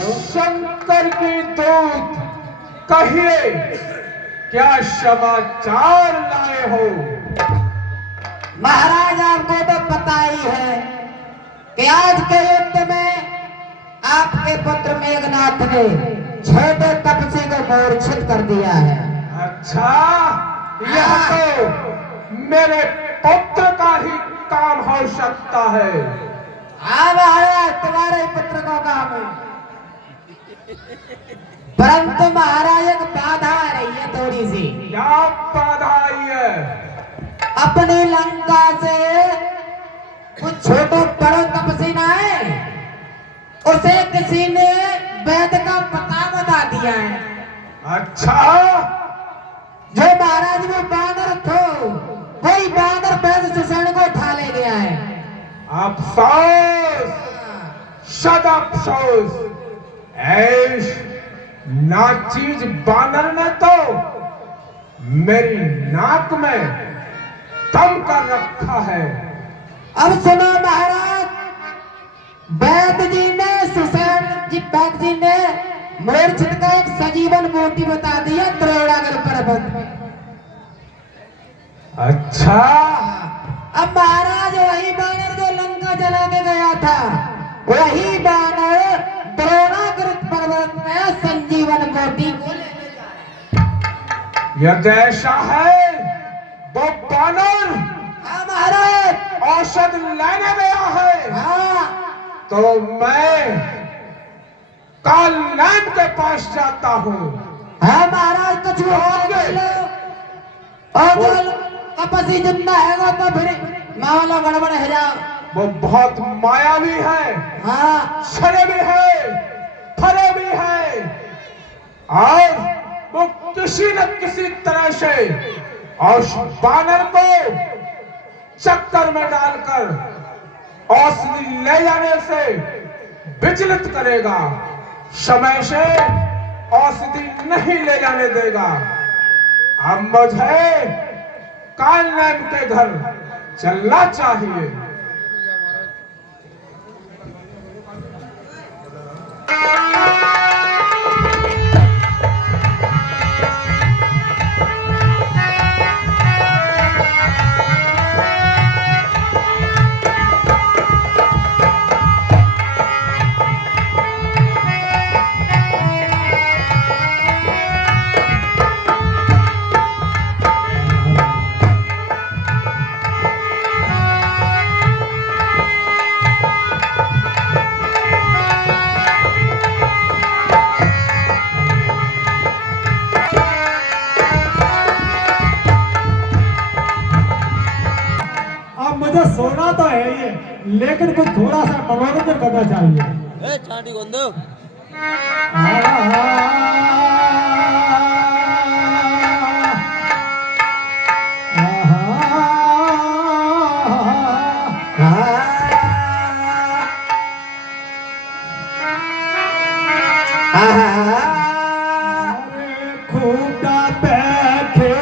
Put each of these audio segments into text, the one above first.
शंकर की दूत, कहिए क्या समाचार लाए हो? महाराज आपको तो पता ही है कि आज के युद्ध में आपके पुत्र मेघनाथ ने छोटे तपसी को मूर्छित कर दिया है। अच्छा, यह तो मेरे पुत्र का ही काम हो सकता है। हाँ महाराज, तुम्हारे पुत्र को काम है, परंतु महाराज एक बाधा आ रही है थोड़ी सी। क्या बाधा आई है? अपनी लंका से कुछ छोटे बड़े तपसी ना है, उसे किसी ने वैद का पता बता दिया है। अच्छा, जो महाराज में बानर थो, वही बानर वैद सुषेण को उठा ले गया है। अफसोस, सद अफसोस। ऐश नाचीज बानर ने तो मेरी नाक में दम कर रखा है। अब सुनो महाराज, वैद जी ने सुषेण जी, वैद जी ने मूर्छित का एक सजीवन बूटी बता दी है द्रोणागर पर्वत में। अच्छा, अब महाराज वही बानर जो लंका जला के गया था, वही बानर द्रोणागर पर्वत में संजीवन बूटी को लेके जा रहा है। यदि ऐसा है वो बानर हाँ महाराज, औषध लेने गया है, हाँ तो मैं काल नैन के पास जाता हूँ। हाँ महाराज, कुछ भी और जो तपसी जिंदा है तो फिर मामला गड़बड़ है जाओ। वो बहुत मायावी है, हाँ छड़े भी है, फरे भी है, और वो किसी न किसी तरह से उस बानर को चक्कर में डालकर औषधि ले जाने से विचलित करेगा, समय से औषधि नहीं ले जाने देगा। अब मुझे कालनैन के घर चलना चाहिए। मुझे सोना तो है ये, लेकिन कुछ थोड़ा सा मनोरंजन करना चाहिए। चांदी गोंदो खूटा बैठे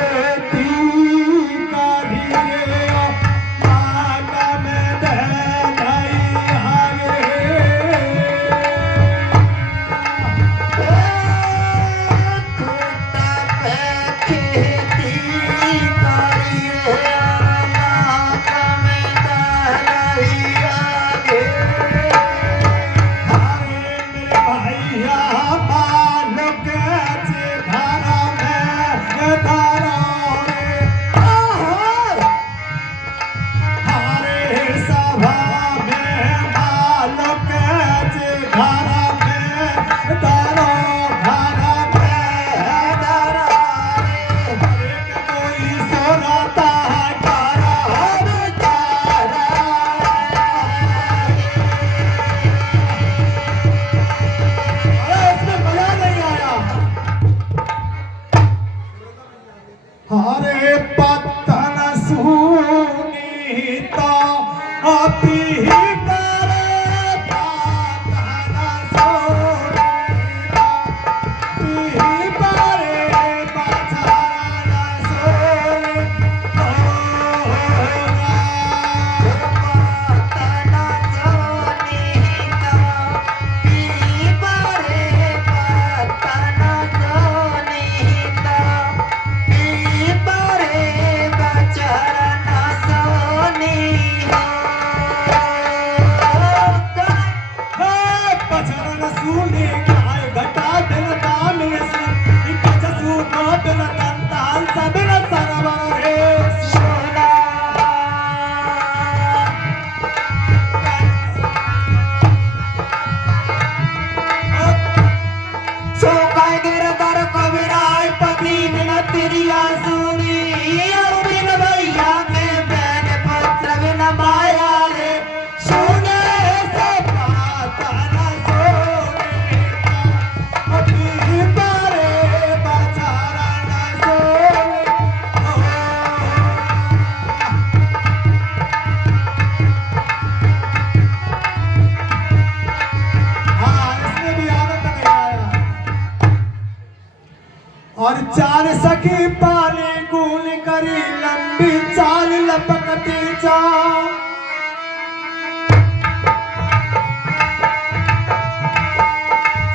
चार सखी पाले गुल करी लंबी चाल लपकती जा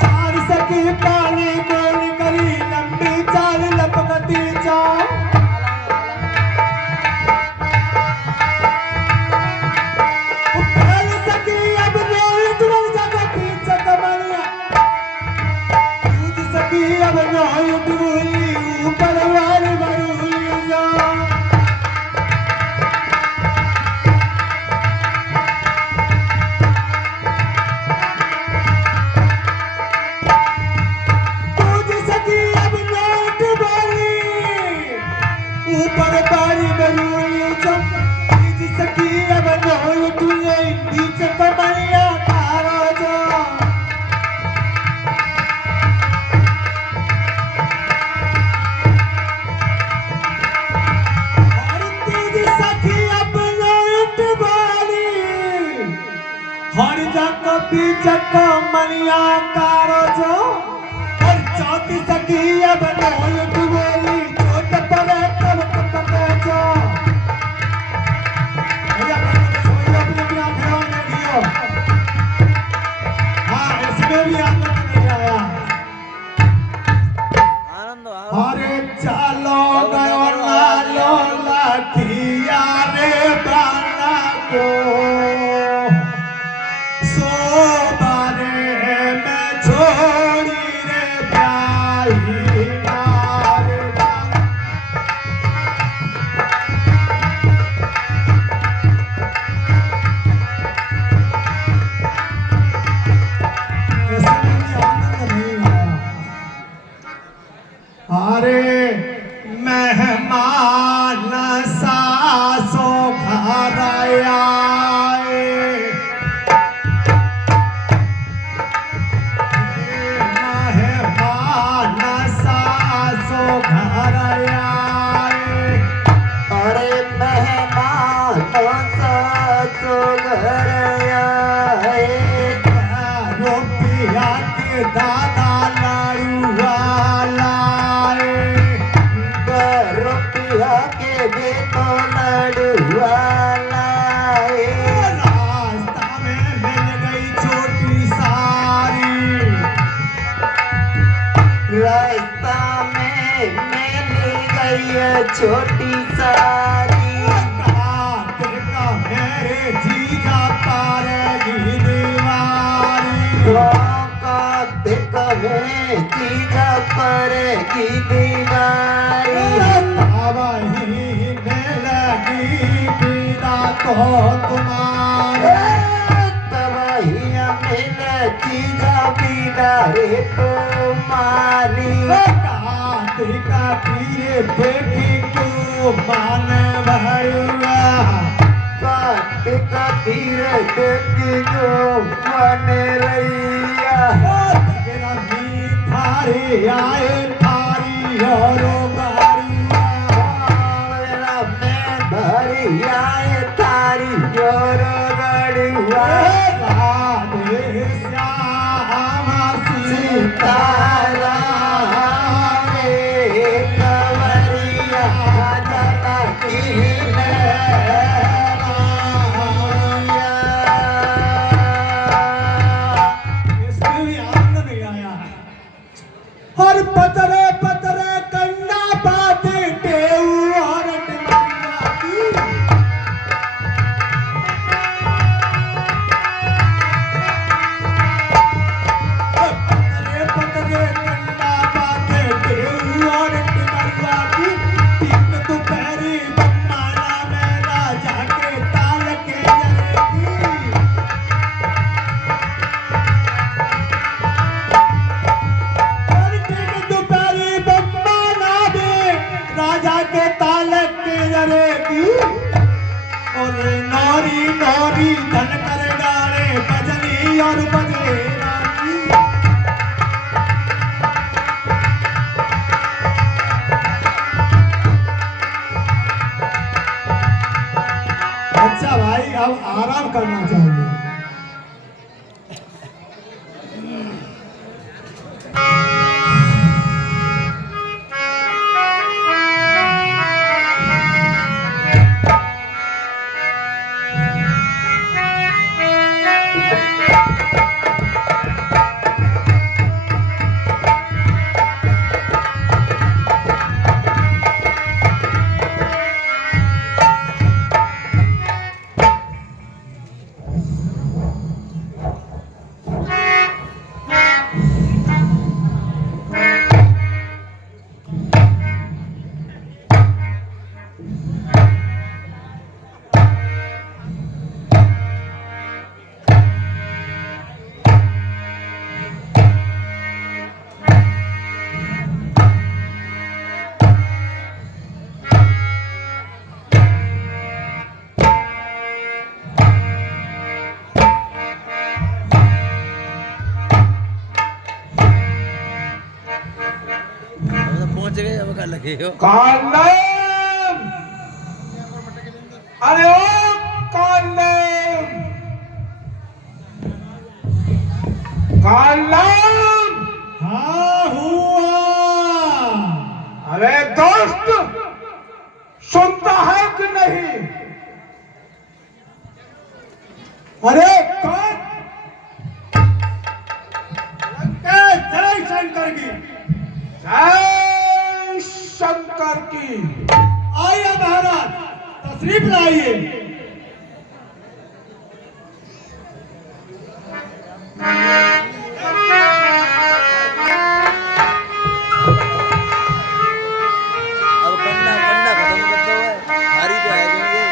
चार सखी पाले गुल करी लंबी चाल लपकती जा पहल सखी अब रोई तुरल जगती चकमनिया दूज सखी अब रोई तुरली ऊपर वार बरूली जा दूज सखी अब रोई तुरली ऊपर वार बरूली जा दूज सखी अब रोई तुरली बीच कमनिया तारा जा और तीज सखी अपना इटवाली हर जग बीच कमनिया तारा जा और चौथी सखी अपना इटवाली छोट पड़े तब तक जा भैया अपने भी आंखें में दियो हाँ इसमें भी आनंद नहीं आया अरे चलो गयो नालो लाठिया रे बाना को सो बारे में छोड़ी रे प्यारी नारे बाना इसमें भी आनंद नहीं आया अरे मेहमान सासो घर आए मेहमान सासो घर आए अरे मेहमान सासो घर आए रुपया के दादा लाड़ुआ लाए रुपया के भी तो लड़ुआ लाए रास्ता में मिल गई छोटी सारी रास्ता में मिल गई है छोटी सारी काते का मेरे जीजा पारेगी दीवारी कातिक में जीजा पड़ेगी दीवारी वही में लगी पीड़ा तो तुम्हारे तब ही मिल जीजा बिदारे तुम्हारी काते का तीरे देखी को मान भरुआ कातिक धीरे देखी जो मन रैया तेरा थारी आए थारी और मेरा मैं धरी आए तारी जोर गड़ुआ राधे श्यामा सीतारा रे कवरिया जटा की इसमें भी आनंद नहीं आया हर पतरे पतरे कंडा पाते टेऊ और टमरिया की पतरे पतरे कंडा पाते टेऊ और टमरिया की तीन दोपहरी बम्माना में राजा के ताल के जरेगी और दिन दोपहरी बम्माना में राजा के तालक के जरेगी और नौरी नौरी धन कर डाले बजनी और बजे रागी अच्छा भाई अब आराम करना चाहिए लगे हो कालम, अरे ओ कालम, कालम, हाँ हुआ। अरे दोस्त सुनता है कि नहीं? अरे कौन? जय शंकर की। जय शंकर की। आइए महाराज, तशरीफ लाइए। अब कंडा कंडा खत्म कर दो है हारी पे आए होंगे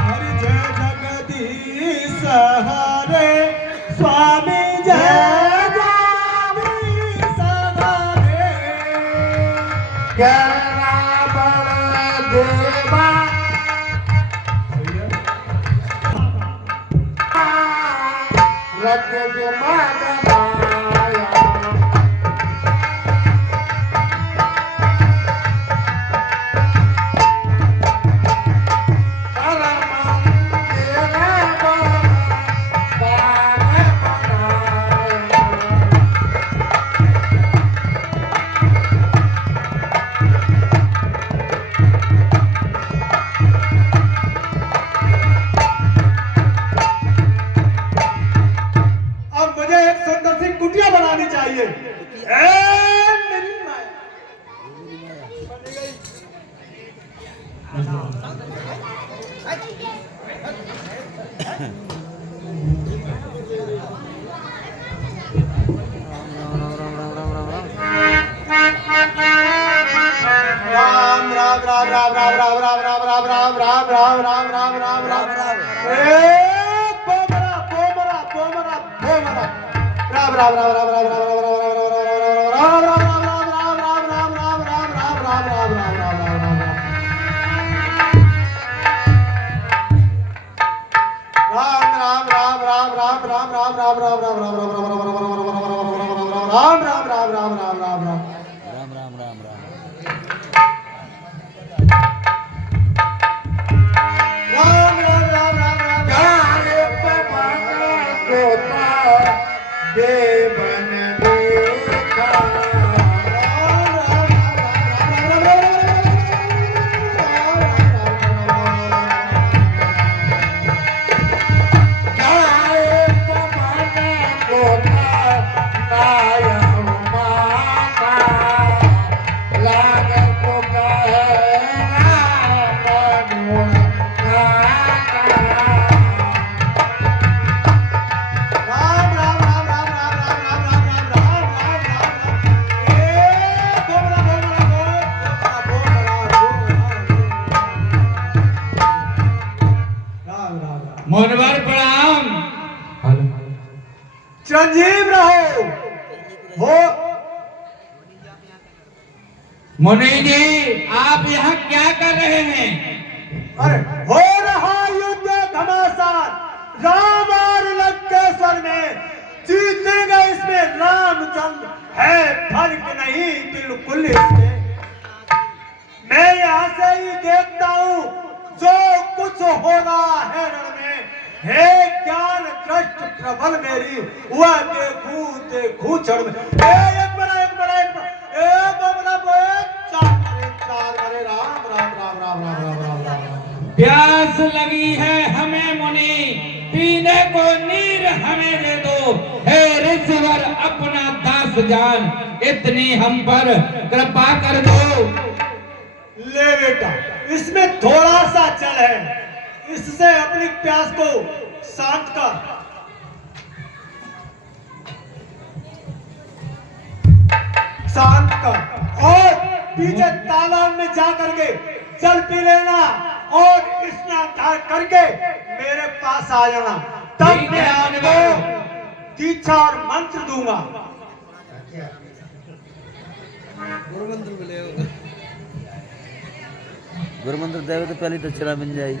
हरि जय जगदीश हरे स्वामी जय जगदीश हरे। देवा रख दे माया अब मुझे एक सुंदर सी कुटिया बनानी चाहिए। मेरी माया। राम राम राम राम राम राम राम राम राम राम राम राम राम राम राम राम राम बोमरा बोमरा बोमरा बोमरा राम राम राम राम राम राम राम राम राम राम राम राम राम राम राम राम राम राम देवन देखा मोहनवर प्रणाम। चिरंजीव रहो हो। मुनि जी आप यहाँ क्या कर रहे हैं? अरे हो रहा युद्ध घमासान राम और लंकेश्वर में। जीतेंगे इसमें रामचंद्र, है फर्क नहीं बिल्कुल इसमें। मैं यहाँ से ही देखता हूँ जो कुछ हो रहा है रण में। हे ज्ञान दृष्ट प्रबल मेरी, हुआ देखूं देखूं क्षण में। एक बड़ा एक बड़ा एक बड़ा ए बबला बोए चार मरे राम राम राम राम राम राम राम राम। प्यास लगी है हमें मुनि, पीने को नीर हमें दे दो। हे ऋषिवर अपना दास जान, इतनी हम पर कृपा कर दो। ले बेटा, इसमें थोड़ा सा जल है, इससे अपनी प्यास को शांत कर। शांत कर और पीछे तालाब में जा करके जल पी लेना और स्नान करके मेरे पास आ जाना। तब मैं आपको दीक्षा और मंत्र दूंगा। गुरुमंत्र मिले गुरुमंत्र देवे तो पहली तो चला मिल जाएगी।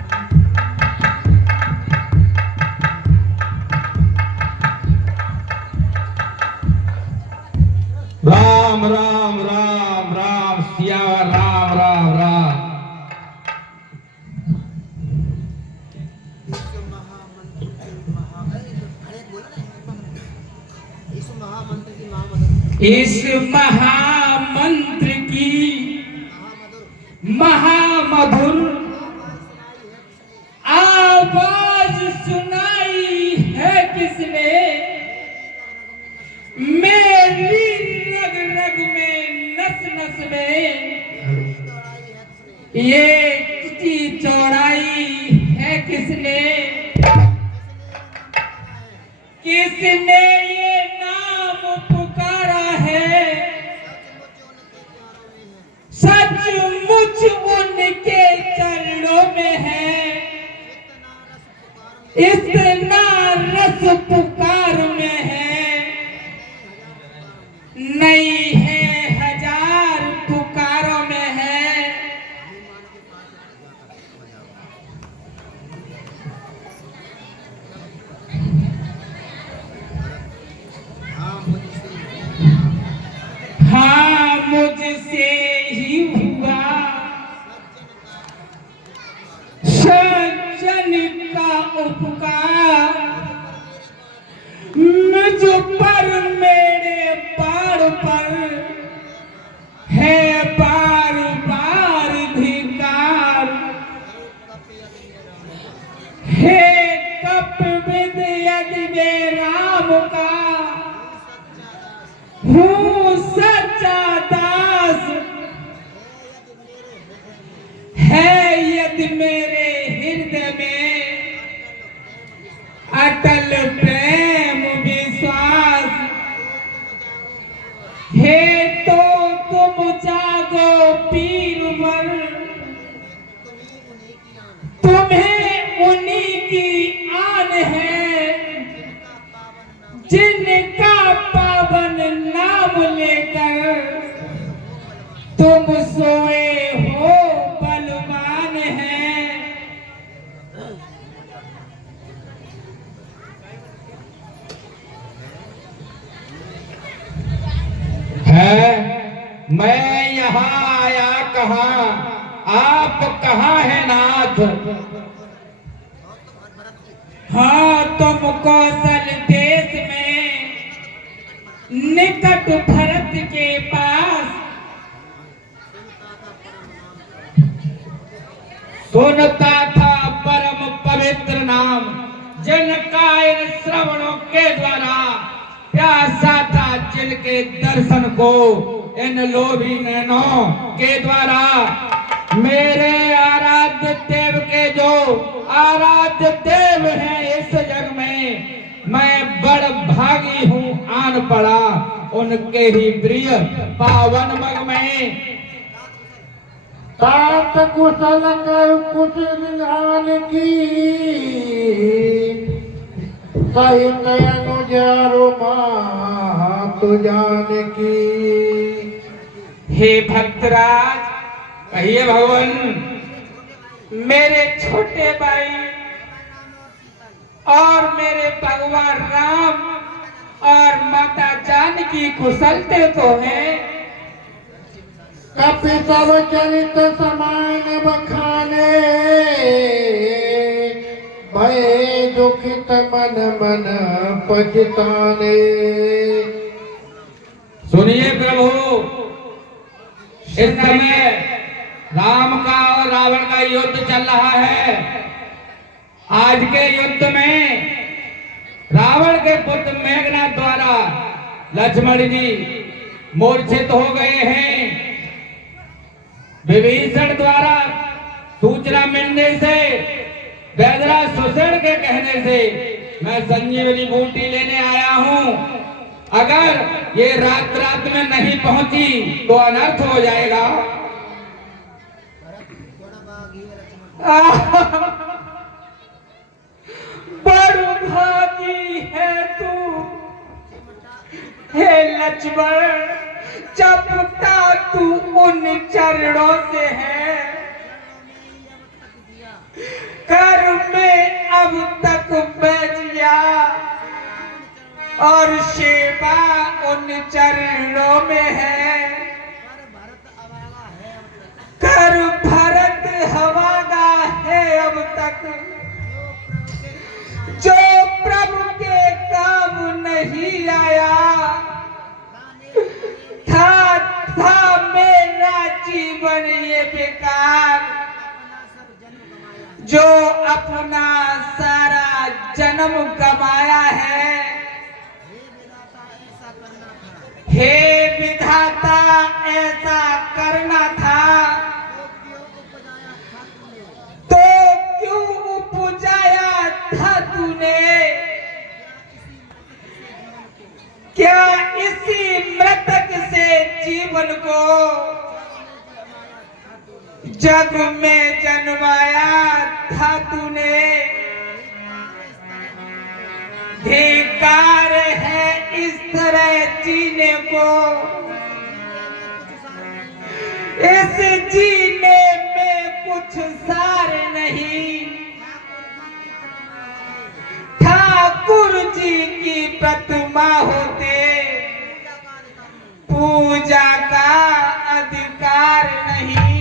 राम राम राम राम सिया राम राम राम। इस महामंत्र की महामधुर आवाज सुनाई है किसने? मेरी रग रग में नस नस में ये चिट्ठी चौड़ाई है किसने? किसने ये नाम पुकारा है? सचमुच उनके चरणों में है इतना रस पुकार में है, नहीं है हजार पुकारों में है। हाँ मुझसे ही हुआ सज्जन का उपकार, मुझ पर मेरे पार पर है बार बार धिकार। हे कपिविद यदि राम का हूँ सच्चा दास, है यदि मेरे हृदय में अटल प्रेम विश्वास। हे तो तुम जागो पीरवर, तुम्हें उन्हीं की आन है जिनका पावन नाम लेकर तुम सोए हो बलवान है। मैं यहाँ आया कहाँ, आप कहाँ है नाथ? हाँ तुम कौशल देश में निकट भरत के पास, सुनता था परम पवित्र नाम, जिनका इन श्रवणों के द्वारा प्यासा था जिनके दर्शन को इन लोभी नैनों के द्वारा। मेरे आराध्य देव के जो आराध्य देव हैं इस जग में, मैं बड़ भागी हूँ आन पड़ा उनके ही प्रिय पावन मग में। तात कुशल कर कुछ निधान की, सहित अनुजारो मात जान की। हे भक्तराज कहिए भगवान, मेरे छोटे भाई और मेरे भगवान राम और माता जानकी कुशलते तो हैं। कपि तव चरित समान बखाने, भय दुखित मन मन पछताने। सुनिए प्रभु, इस समय राम का और रावण का युद्ध चल रहा है। आज के युद्ध में रावण के पुत्र मेघनाथ द्वारा लक्ष्मण जी मूर्छित हो गए हैं। विभीषण द्वारा सूचना मिलने से, वैदराज सुषेण के कहने से मैं संजीवनी बूटी लेने आया हूँ। अगर ये रात में नहीं पहुंची तो अनर्थ हो जाएगा। बड़ भागी है तू हे लक्ष्मण, चपटा तू उन चरणों से है, कर में अब तक बैठ गया और सेवा उन चरणों में है। कर भरत हवागा है अब तक, जो प्रभु के काम नहीं आया। था मेरा जीवन ये बेकार, जो अपना सारा जन्म गवाया है। हे विधाता ऐसा करना था, तो क्यों उपजाया था तूने। क्या इसी मृतक से जीवन को जग में जन्माया था तूने। धिक्कार है इस तरह जीने को, इस जीने में कुछ सार नहीं। ठाकुर जी की प्रतिमा होते पूजा का अधिकार नहीं।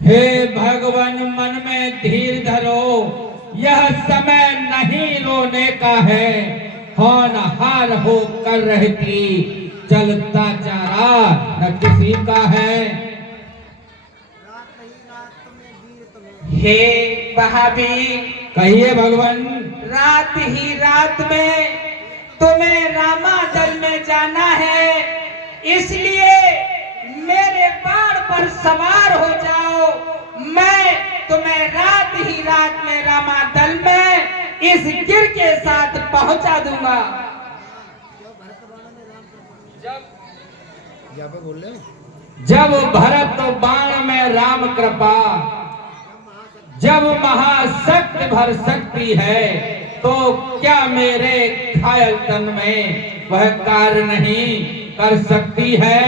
हे भगवान मन में धीर धरो, यह समय नहीं रोने का है। होनहार हो कर रहती चलता चारा न किसी का है। हे महावीर कहिए भगवान, रात ही रात में तुम्हें रामादल में जाना है, इसलिए मेरे बाण पर सवार हो जाओ। मैं तुम्हें रात ही रात में रामादल में इस गिर के साथ पहुंचा दूंगा। जब भरत बाण में राम कृपा, जब महाशक्ति भर सकती है, तो क्या मेरे घायल तन में वह कार्य नहीं कर सकती है।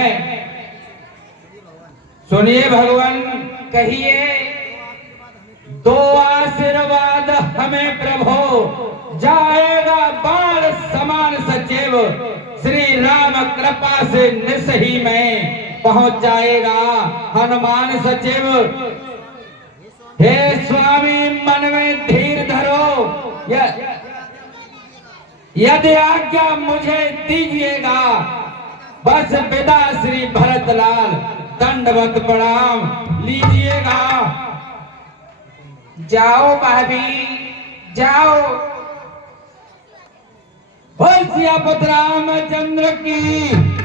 सुनिए भगवान कहिए, दो आशीर्वाद हमें प्रभु, जाएगा बाण समान सचिव, श्री राम कृपा से निस ही में पहुंच जाएगा हनुमान सचिव। हे स्वामी मन में धीर धरो, यदि आज्ञा मुझे दीजिएगा, बस विदा श्री भरतलाल, दंडवत प्रणाम लीजिएगा। जाओ भाभी जाओ। बोल सियापत रामचंद्र की।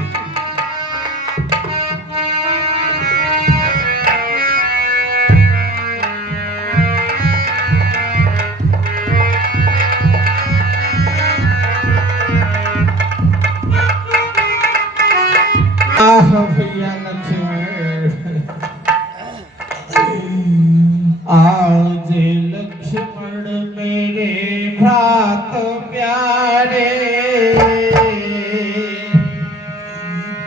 भैया लक्ष्मण, आज लक्ष्मण मेरे भ्रात प्यारे,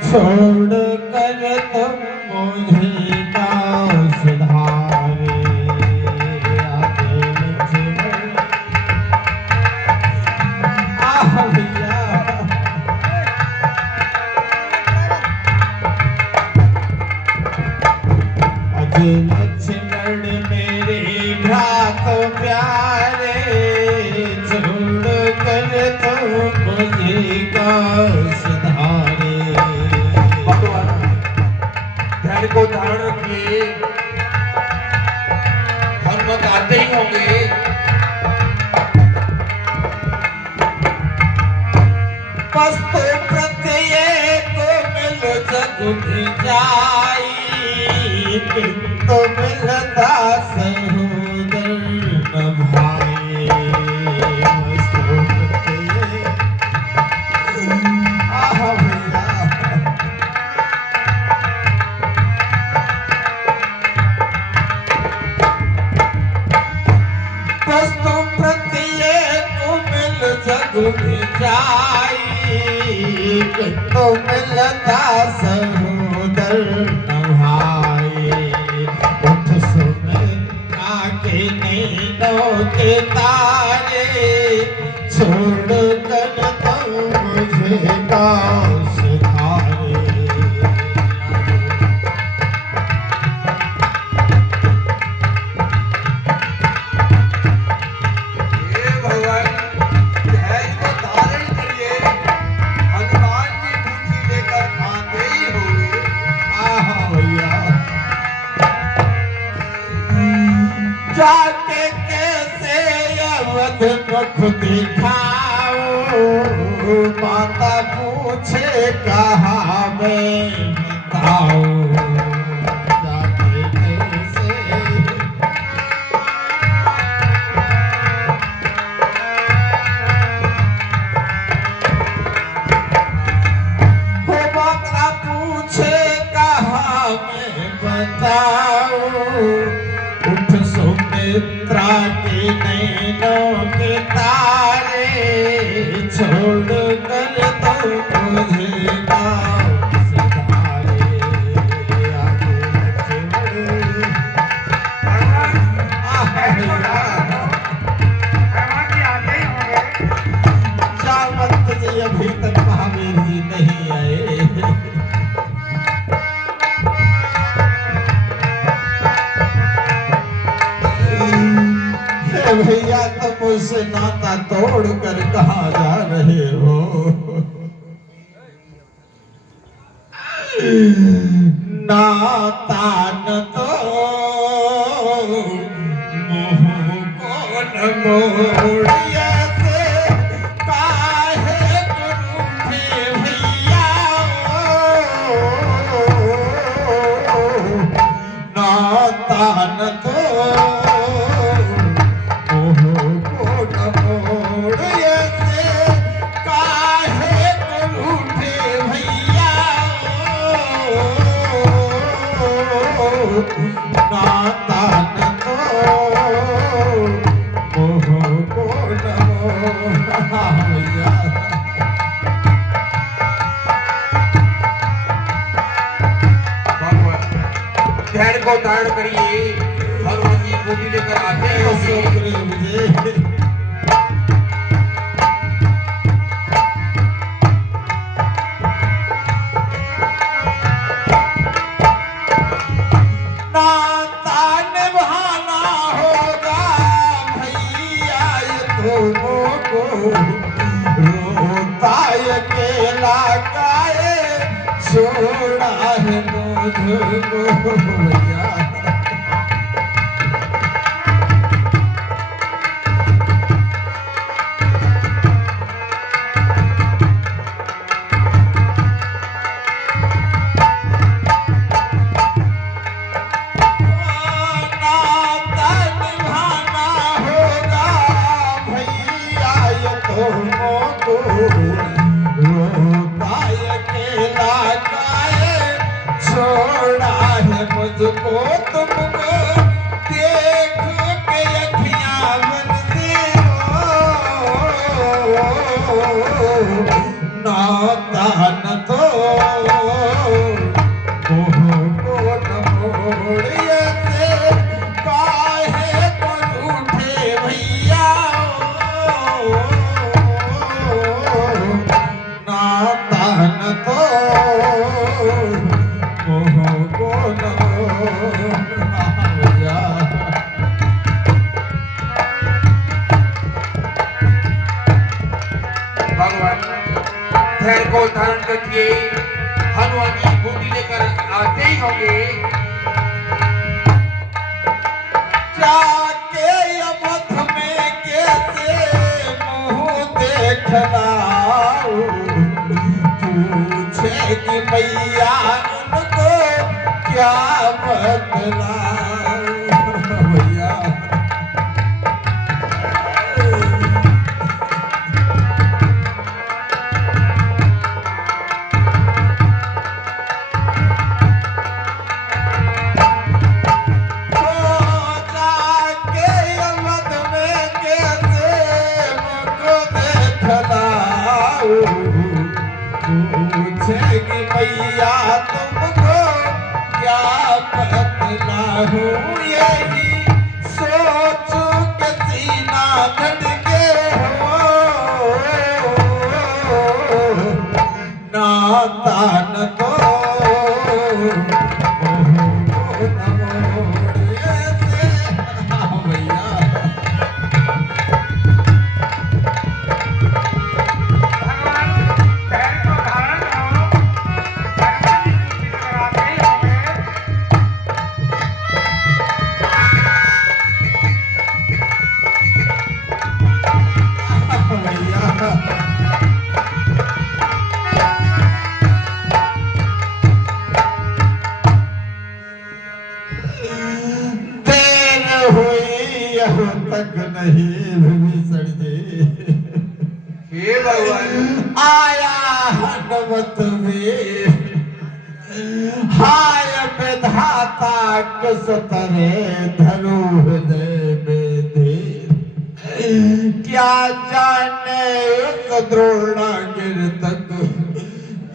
छोड़ कर तुम मुझे ना सुधारे। लक्ष्मण मेरे भ्रात प्यारे, छोड़ कर तुम मुझे का सुधारे। ध्यान को धारण रखिए, हनुमत आते ही होंगे। पस्तु प्रत्येक मिल जग जाई, तो मिलता सहोदर न भाई। पस्तु प्रत्येक मिल जग जाई, तो मिलता सहोदर न भाई। उठ सुन के नींदों के तारे, रहेगा सिधारे। हे भगवान, धैर्य को धारण करिए। हनुमान जी बूटी लेकर आते ही होंगे। आहा भैया जाके कैसे अवध मुख दिखाओ, माता पूछे कहा मैं बताऊं। जाके कैसे वो माता पूछे कहा मैं बताऊं। उठ सुमित्रा के नैनों के तारे, छोड़ कर तो मुझे गाँव सिधारे। आगे लक्ष्मण जावत जी अभी तक महावीर जी नहीं आए। हे भैया तुम मुझसे नाता तोड़ कर कहाँ जा रहे हो? नाता न तो मुँह को न मोड़िया से, काहे रूठे भैया। नाता न तो नाता न तो मोह को भैया। भगवान, धैर्य को धारण करिए। हनुमान जी बूटी लेकर आते ही होंगे। सुग्रीव जी नाता निभाना होगा भैया ये दोनों को। रोता अकेला काहे छोड़ा है मुझको भैया। नाता निभाना होगा भैया ये दोनों को। रोता अकेला काहे छोड़ा है मुझको तुमको। देख के अखियां बनती हो। नाता न तो मोह को न मोड़िए से, काहे को रूठे भैया। नाता न तो मोह को न भैया। भगवान, धैर्य को धारण रखिए। हनुमान जी बूटी लेकर आते ही होंगे। जाके अवध में कैसे मुँह देखना, पूछे कि मैया उनको क्या बतलाऊं भैया। जाके अवध में कैसे मुझको देखना, पूछे कि मैया तुमको क्या बतलाऊं। यही सोच के सीना धड़के हो। दान दो भैया देर हुई यहाँ तक नहीं विभीषण जी हे भगवान आया हनुमत में हाय विधाता किस तरह धनु हृदय में धीर क्या जाने उस द्रोणागिर तक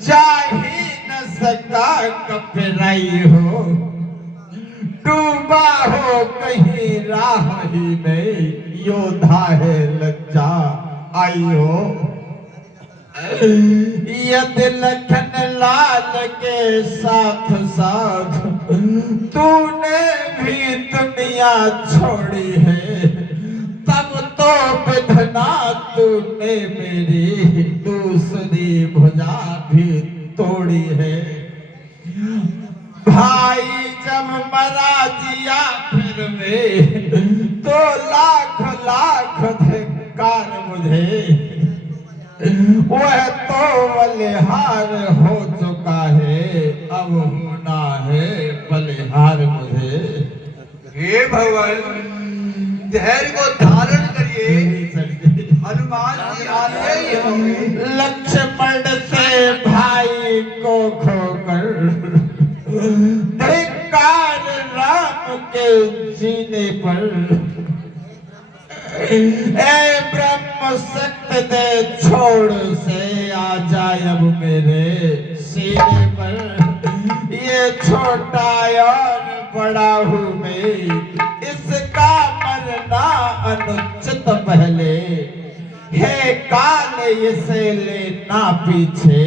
जा ही न सका कपिराई हो डूबा हो कहीं राह ही में योद्धा है लज्जा आई हो यदि लखन लाल के साथ साथ तूने भी दुनिया छोड़ी है तब तो विधना तूने मेरी दूसरी भुजा भी तोड़ी है भाई जब मरा जिया फिर में तो लाख लाख धिक्कार मुझे वह तो बलिहार हो चुका है अब होना है बलिहार मुझे हे भगवान धैर्य को धारण करिए हनुमान जी आते ही होंगे लक्ष्मण से भाई को खोकर धिक्कार राम के जीने पर ए ब्रह्म सत्य दे छोड़ से आ जाए अब मेरे सीने पर ये छोटा और बड़ा हूँ मैं इसका मरना अनुचित पहले हे काल इसे लेना पीछे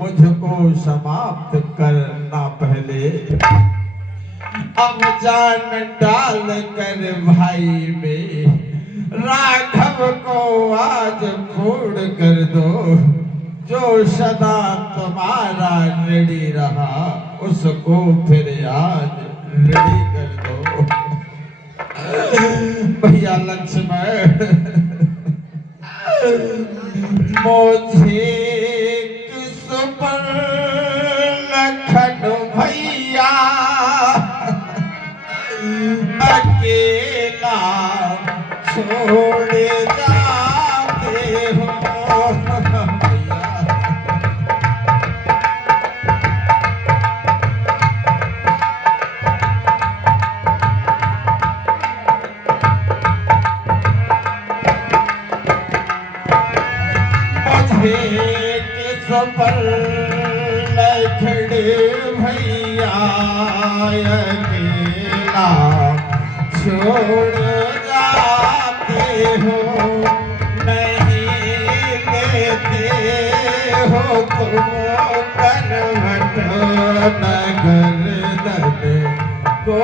मुझको समाप्त करना पहले अब जान डाल कर भाई में राघव को आज पूर्ण कर दो जो सदा तुम्हारा ऋणी रहा उसको फिर आज ऋणी कर दो भैया लक्ष्मण मुझे किस पर लखन भैया अकेला छोड़ जाते हो भैया मुझे किस पर लखड़े भैया अकेला छोड़ जाते हो नहीं लेते हो तुम करवट नगर दर को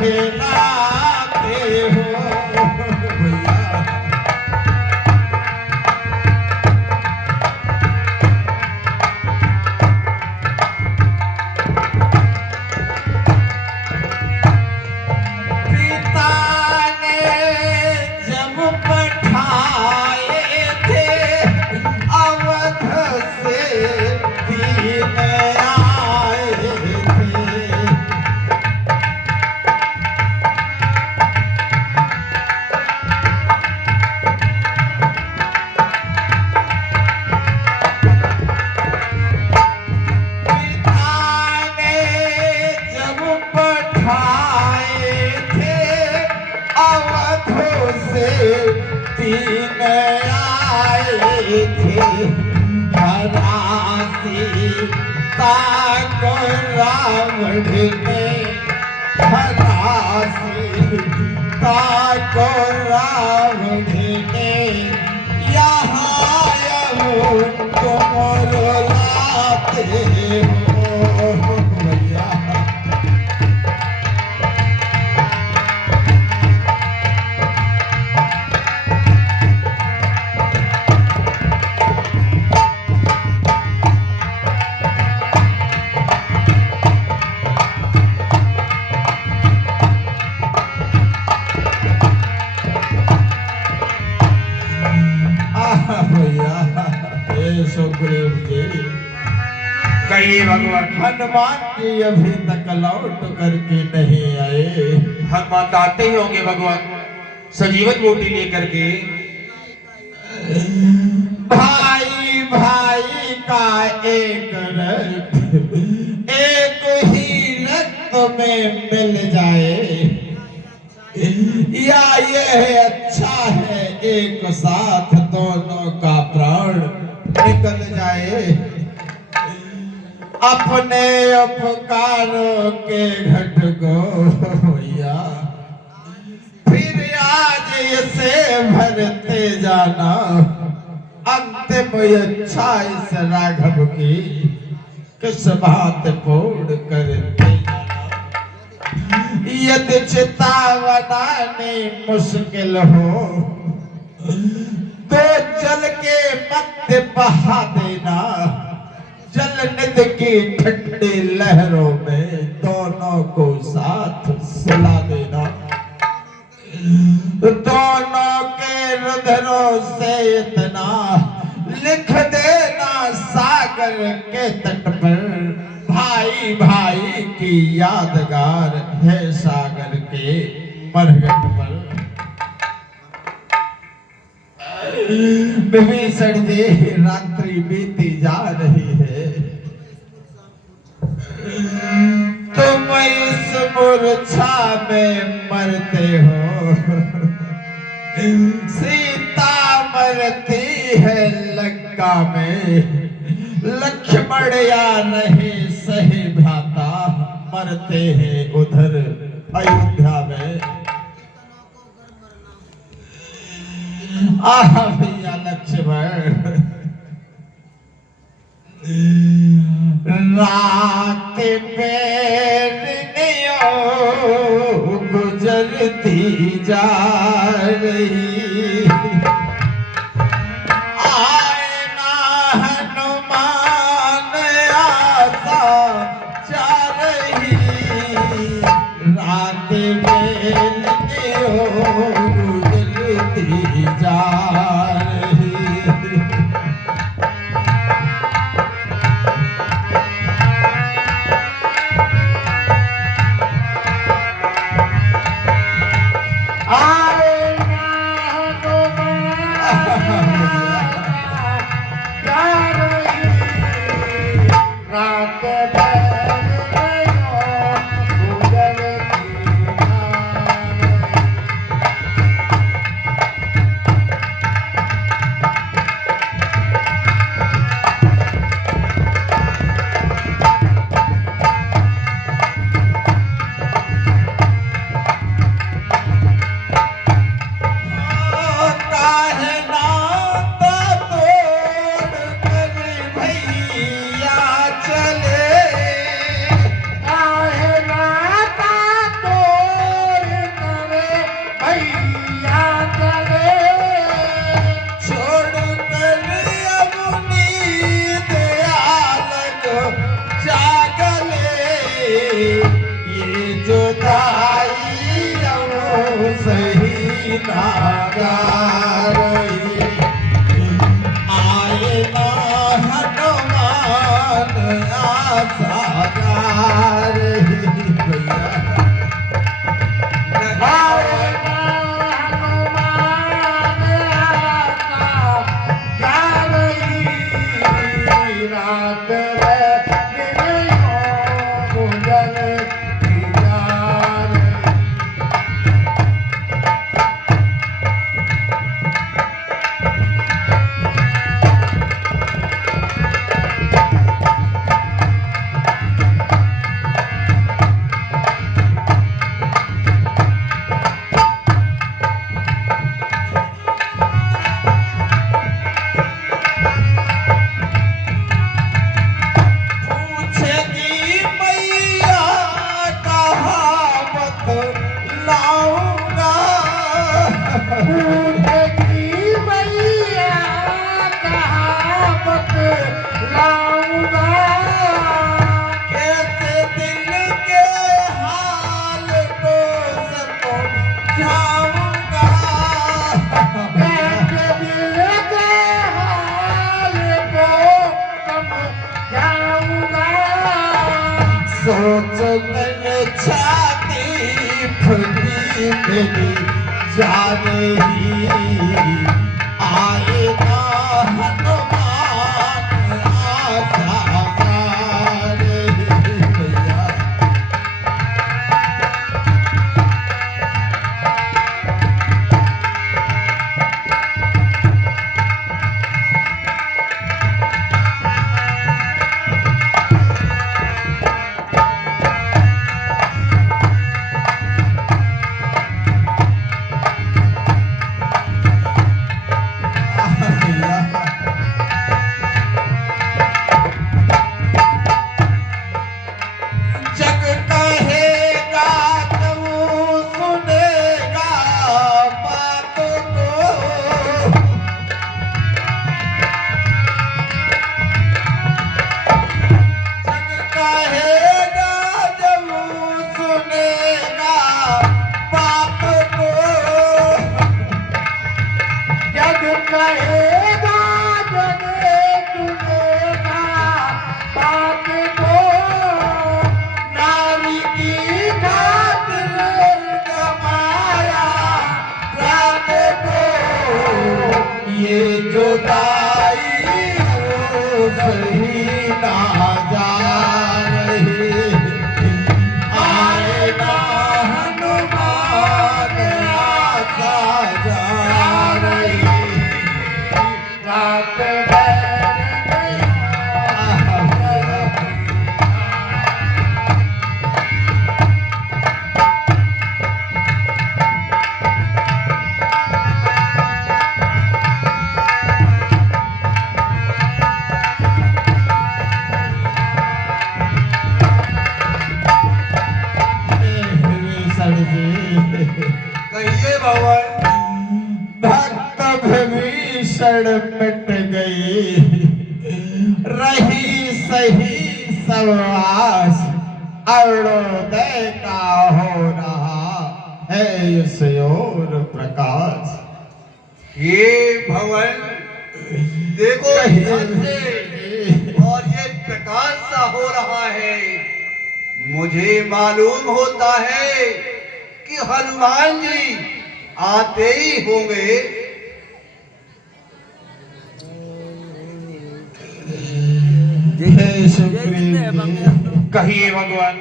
हिलाते हो भैया को रावण ने हरा सीता को रावण ने यहाँ तुम लाते सुग्रीव जी। कहिए भगवान। हनुमान जी अभी तक लौट करके नहीं आए। हनुमान आते ही होंगे भगवान, संजीवन बूटी लेकर के। भाई भाई का एक रथ एक ही रथ में मिल जाए, या यह अच्छा है एक साथ दोनों का प्राण निकल जाए। अपने उपकारों के घट को या फिर आज इसे भरते जाना, अंतिम इच्छा इस राघव की किस बात पूर्ण करते जाना। यदि चिता बनानी मुश्किल हो तो जल के मध्य बहा देना, जल निधि की ठंडी लहरों में दोनों को साथ सुला देना। दोनों के रुधिरों से इतना लिख देना सागर के तट पर, भाई भाई की यादगार है सागर के मरघट पर। विभीषण जी, रात्रि बीती जा रही है, तुम इस मूर्छा में मरते हो, सीता मरती है लंका में, लक्ष्मण या नहीं सही भ्राता मरते हैं उधर अयोध्या में। आह भैया लक्ष्मण, रात बेरनियों गुजरती जा रही, आए ना हनुमान आशा जा रही, रात बेरनियों गुजरती जा रही। फटी मेरी जान ही आएगा हनुमान आजा रे भैया। जग कहेगा तू सुनेगा बात को, जग कहेगा जब सुनेगा बात को, जग कहेगा जग सुनेगा बात को, नारी की खातिर कमाया रात को, ये जुदाई सही ना जा रही, आएगा हनुमान आजा जा रही, रात कहिए भवन। भक्त विभीषण मिट गई, रही सही सब आस, अरुणोदय का हो रहा है इस ओर प्रकाश। ये भवन देखो ध्यान से, और ये प्रकाश सा हो रहा है। मुझे मालूम होता है कि हनुमान जी आते ही होंगे। हे सुग्रीव जी, कहिए भगवान।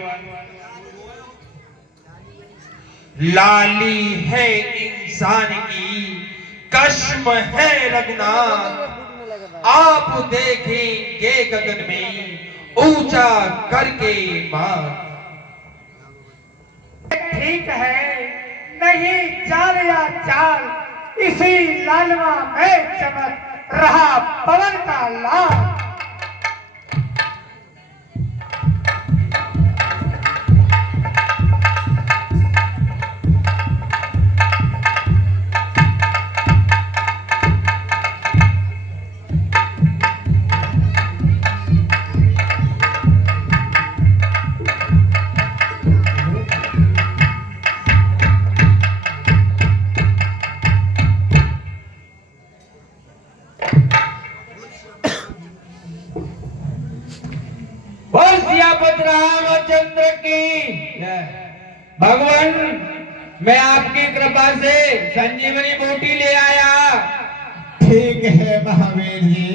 लाली है इंसान की, कश्म है रघुनाथ, आप देखेंगे गगन में ऊंचा करके बात। ठीक है, नहीं चाल या चाल, इसी लालवा में चमक रहा पवन का लाल। रामचंद्र की भगवान, मैं आपकी कृपा से संजीवनी बूटी ले आया। ठीक है महावीर जी,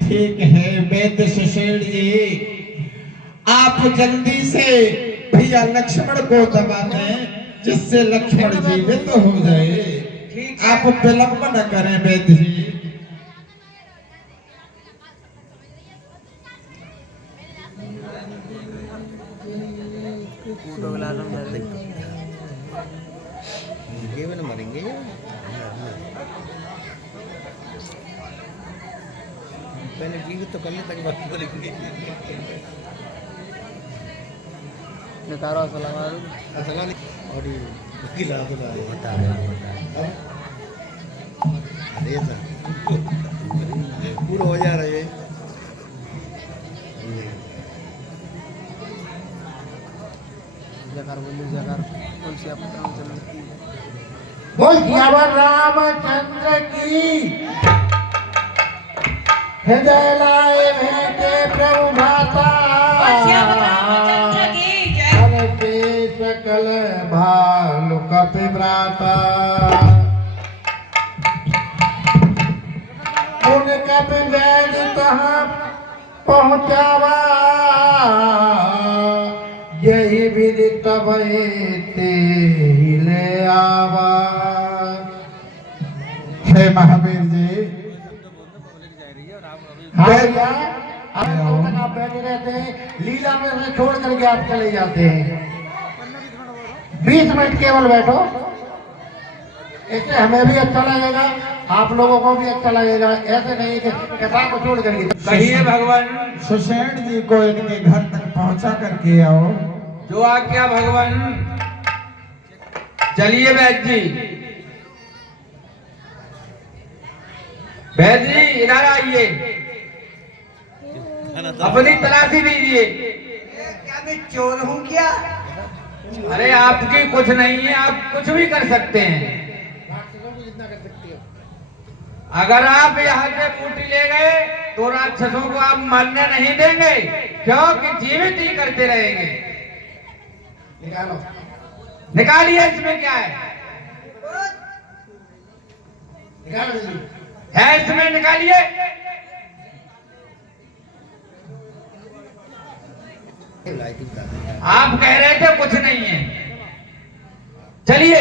ठीक है वैद्य सुशील जी, आप जल्दी से भैया लक्ष्मण को दबा दें जिससे लक्ष्मण जीवित हो जाए। आप विलंब न करें वैद्य जी। मरेंगे पहले जीवित तो करने तक बात करेंगे। और गिला होता है अरे पूरा हो जा रहा है। बोल सियावर रामचंद्र की, हृदय लाए भेंटे प्रभु माता, के सकल भाग पतिव्रता उनका भी वैद तहाँ पहुँचावा यही विधि तब ते ले आवा। हे महावीर जी हाँ भैया आप बैठे रहते हैं लीला में हमें छोड़ करके आप चले जाते हैं 20 मिनट केवल बैठो इससे हमें भी अच्छा लगेगा आप लोगों को भी अच्छा लगेगा ऐसे नहीं कि किताब को छोड़ करके कहिए भगवान सुषेण जी को इनके घर तक पहुंचा करके आओ। जो आज्ञा भगवान। चलिए वैद्य जी। वैद्य जी इधर आइए अपनी तलाशी दीजिए। क्या मैं चोर हूँ क्या? अरे आपकी कुछ नहीं है आप कुछ भी कर सकते हैं। अगर आप यहाँ से बूटी ले गए तो राक्षसों को आप मरने नहीं देंगे क्योंकि जीवित ही करते रहेंगे। निकालो निकालिए इसमें क्या है निकालो जल्दी। है इसमें निकालिए। आप कह रहे थे कुछ नहीं है। चलिए